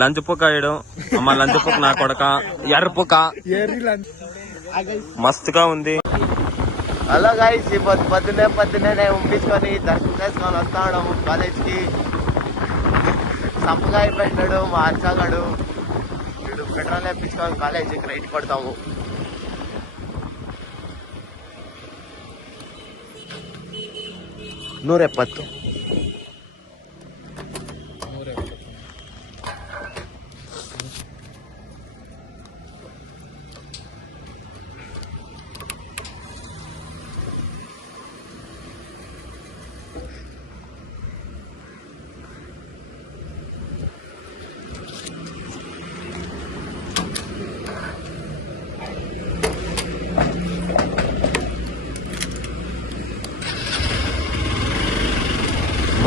Lunch పుక్క వేయడు అమ్మ, lunch పుక్క నా కొడక, ఎర్ర పుక్క మస్తుగా ఉంది. హలో గైస్, పొద్దున్నే పంపించుకొని దర్శనం చేసుకొని వస్తాడు కాలేజ్కి. సప్పగా అయిపోయినాడు మా అర్చగాడు. వీడు పెట్రోల్ వేయించుకొని కాలేజీకి రైట్ కొడతాము. నూరెప్పత్తు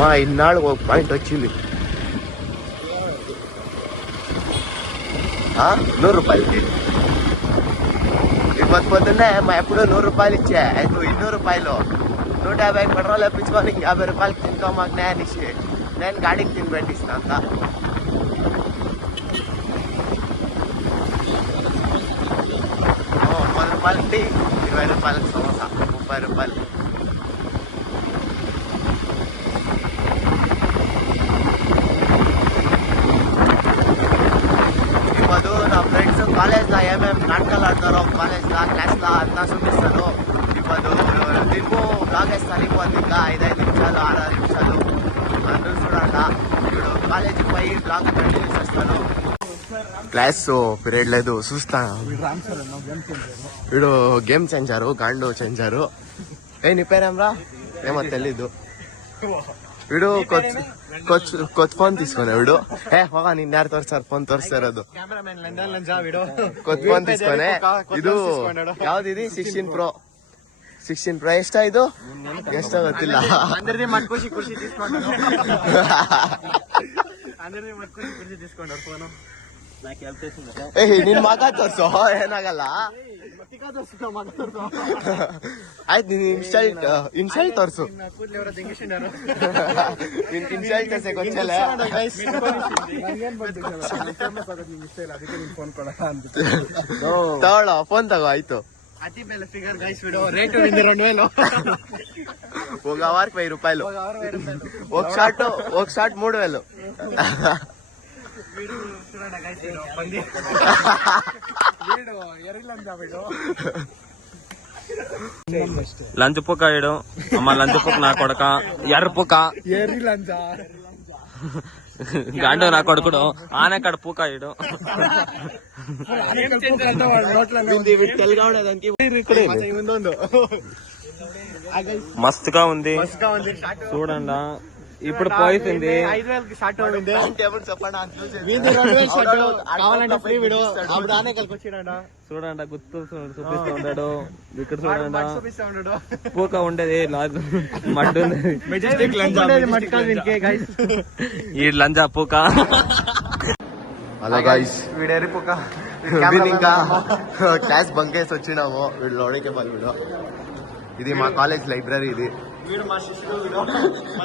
మా ఇన్నాళ్ళు ఒక పాయింట్ వచ్చింది. 100 రూపాయలకి పొద్దున్నే మా ఎప్పుడు 100 రూపాయలు ఇచ్చా. 200 రూపాయలు 150 పెట్రోల్ వేయించుకొని 50 రూపాయలకి తింటాం మాకు నేనిచ్చి. నేను గాడికి తిని పెట్టిస్తాను అంతా. 10 రూపాయలకి 20 రూపాయలకి సమోసా, 30 రూపాయలు. నా ఫ్రెండ్స్ కాలేజ్లో ఏమేమి నాటకాలు ఆడతారో కాలేజ్లో క్లాస్లో అంతా చూపిస్తాను. ఇప్పుడు దీనికో బ్లాగ్ వేస్తాను. ఇప్పుడు ఇంకా 5 నిమిషాలు 6 నిమిషాలు అందరూ చూడాల. ఇప్పుడు కాలేజీకి పోయి బ్లాగ్ కంటిన్యూ చేస్తాను. క్లాస్ పీరియడ్ లేదు చూస్తాను. వీడు గేమ్ చేంజారు, గాండు చేంజారు. నీ పేరేమ్రా? ఏమో తెలీదు. వీడు కొత్త ఫోన్ తీసుకున్నా. వీడు ಹೋಗ ನಿನ್ನ ಯಾರು ತೋರ್ಸಾರ ಫೋನ್ ತೋರಿಸ್ತಾರದು ಕೊತ್త ಫೋನ್ తీసుకునే. ಇದು ಯಾವ್ದಿది 16 Pro ಎಷ್ಟಾ ಇದು? ಎಷ್ಟೋ ಗೊತ್ತಿಲ್ಲ. ನಿನ್ ಮಗ ತೋರ್ಸು, ಏನಾಗಲ್ಲ. ಆಯ್ತು, ನೀನ್ ಇನ್ಸ್ಟಾಲ್ ತೋರ್ಸು. ಇನ್ಸ್ಟಾಲ್ ತೋರ್ಸಕ್ వచ్చేలే. ತಗೊಳ್ಳೋ ಫೋನ್ ತಗೋ. ಆಯ್ತು, రేటు 2000. ఒక అవర్కి 1000 రూపాయలు. ఒక షాట్ 3000. లంచ్ పుక్క వేయడు అమ్మ, లంచ్ పుక్క నా కొడక, ఎర్ర పుక్క గాండు నా కొడుకుడు. ఆనెక్కడ పూక వేయడు. మస్తుగా ఉంది చూడండి. ఇప్పుడు పోయింది. చూడండి, గుర్తు చూపిస్తూ ఉంటాడు. ఇక్కడ చూడండి, పూక ఉండేది మడ్డు ఈ లంజా పూక. Hello guys, వీడేరి పూక. ఇంకా క్లాస్ బంకేసి వచ్చినాము. వీడు లోడికే పని. వీడు ఇది మా కాలేజ్ లైబ్రరీ. ఇది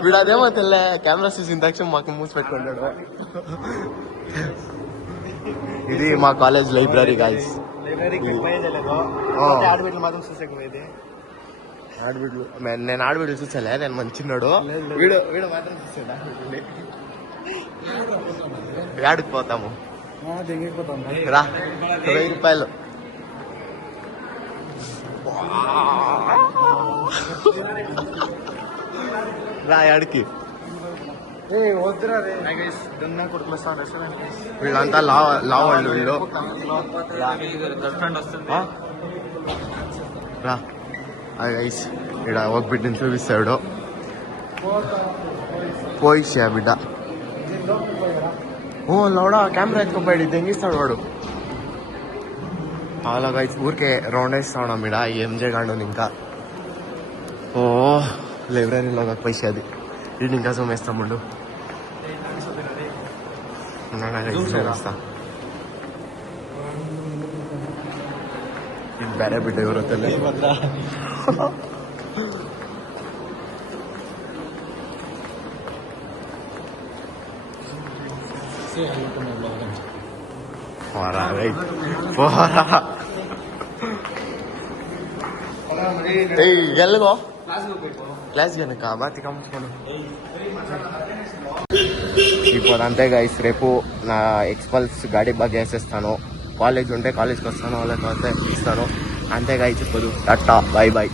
వీడు అదేమో తెల్ల కెమెరా చూసిన తక్షణ మాకు మూసి పెట్టుకుంటాడు. ఇది మా కాలేజ్ లైబ్రరీ గైస్. ఆడబిడ్లు నేను ఆడబిడ్లు చూసాలే. నేను మంచిన్నాడు. వీడు మాత్రం చూసాడా? ఆడికి పోతాము రా. 1000 రూపాయలు. రా ఆడికి. వీళ్ళంతా లావ్ వాళ్ళు. వీళ్ళు రా గైస్. ఇక్కడ ఒక బిడ్డని చూపిస్తాడు. పోయిసా బిడ్డ. ఓ లౌడా కెమెరా ఎత్తుకోపోయాడు. దెంగిస్తాడు వాడు. అలా గైస్ ఊరికే రౌండ్ వేస్తా ఉన్నాం ఇక్కడ ఎంజే గాండు. ఇంకా ఓ లైబ్రరీలో నాకు పైసా అది. ఇది ఇంకా జూమ్ వేస్తాముండు. ఇది ಬೇರೆ ಬಿಟ್ಟು ಇರುತ್ತಲ್ಲ. పోరా రేయ్, పోరా ఏయ్ ఎల్లుగో క్లాస్ కనుక బాతి కంపను ఇప్పుడు అంతే గైస్. రేపు నా ఎక్స్పల్స్ గాడి బాగా వేసేస్తాను. కాలేజ్ ఉంటే కాలేజ్కి వస్తాను, లేకపోతే ఇస్తాను. అంతే గైస్. ఇప్పుడు టాటా, బై బై.